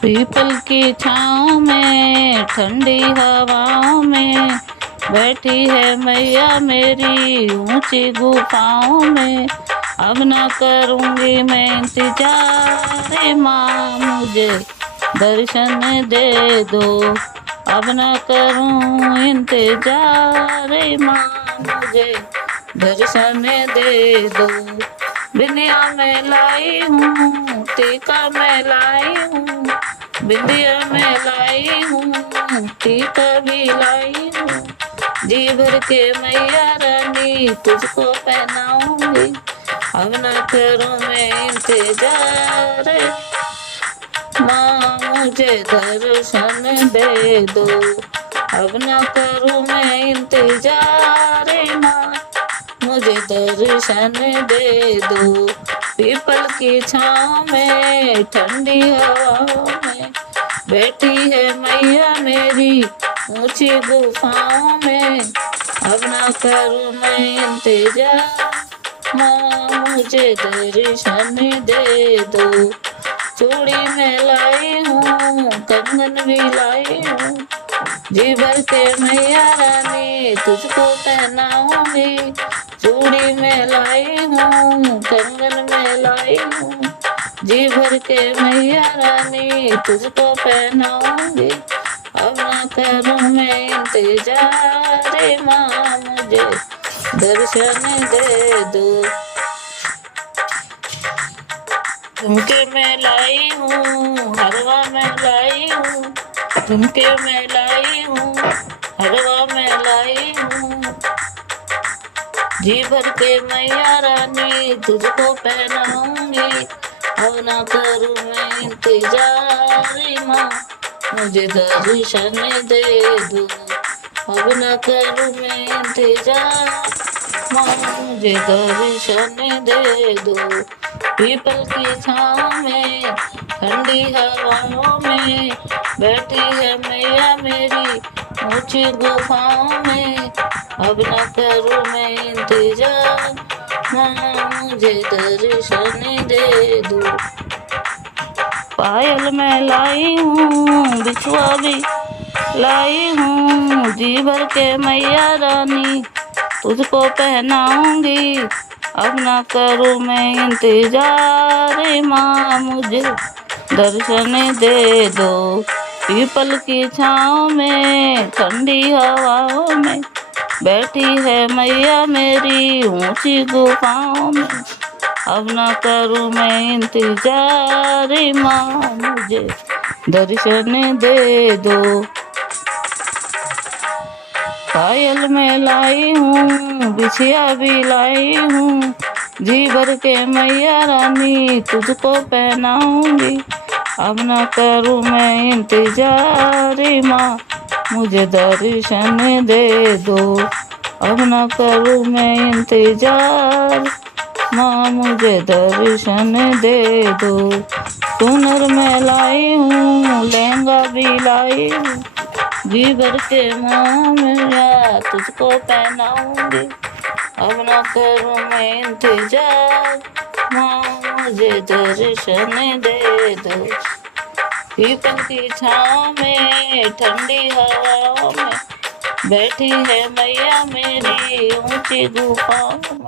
People की छाँव में ठंडी हवाओं में बैठी है मैया मेरी ऊंची गुफाओं में। अब ना करूँगी मैं इंतजार रे माँ मुझे दर्शन दे दो। अब ना करूँ इंतजार रे माँ मुझे दर्शन दे दो। बिंदिया में लाई हूँ टीका मैं लाई हूँ, बिंदिया में लाई हूँ टीका भी लाई हूँ। जी भर के मैया रानी तुझको पहनाऊंगी। अब ना करूँ मैं इंतजार माँ मुझे दर्शन दे दो। अब ना करूँ मैं इंतजार माँ मुझे दर्शन दे दो। पीपल की छाँव में ठंडी हवाओं में बैठी है मैया मेरी ऊंची गुफाओं में। अब ना करूँ मैं इंतजार माँ मुझे दर्शन दे दो। चूड़ी में लाई हूँ कंगन भी लाई हूँ, जी भर के मैया रानी तुझको पहनाऊंगी। चूड़ी में लाई हूँ कंगन में लाई हूँ, जी भर के मैया रानी तुझको पहनाऊंगी। अब ना करूँ मैं इंतजार माँ मुझे दर्शन दे दो। झुमके में लाई हूँ हरवा में लाई हूँ, झुमके में लाई हूँ हरवा में लाई हूँ, जी भर के मैया रानी तुझको पहनाऊंगी। अब ना करूँ मैं इंतजार माँ मुझे दर्शन दे दो। अब ना करूँ मैं इंतजार माँ मुझे दर्शन दे दो। पीपल की छाँव में ठंडी हवाओं में बैठी है मैया मेरी ऊंची गुफाओं में। अब ना करूँ मैं इंतजार माँ मुझे दर्शन दे दो। पायल में लाई हूँ बिछुआ भी लाई हूँ, जी भर के मैया रानी तुझको पहनाऊंगी। अब ना करूँ मैं इंतजार माँ मुझे दर्शन दे दो। पीपल की छाँव में ठंडी हवाओं में बैठी है मैया मेरी ऊंची गुफाओं में। अब ना करूँ मैं इंतजार माँ मुझे दर्शन दे दो। पायल में लाई हूँ बिछिया भी लाई हूँ, जी भर के मैया रानी तुझको पहनाऊंगी। अब ना करूँ मैं इंतजार माँ मुझे दर्शन दे दो। अब ना करूँ मैं इंतजार माँ मुझे दर्शन दे दो। सुनर में लाई हूँ लहंगा भी लाई हूँ, जी भर के माँ मेरा तुझको पहनाऊंगी। अब ना करूँ मैं इंतजार माँ मुझे दर्शन दे दो। पीपल की छाँव में ठंडी हवाओं में बैठी है मैया मेरी ऊंची गुफाओं में।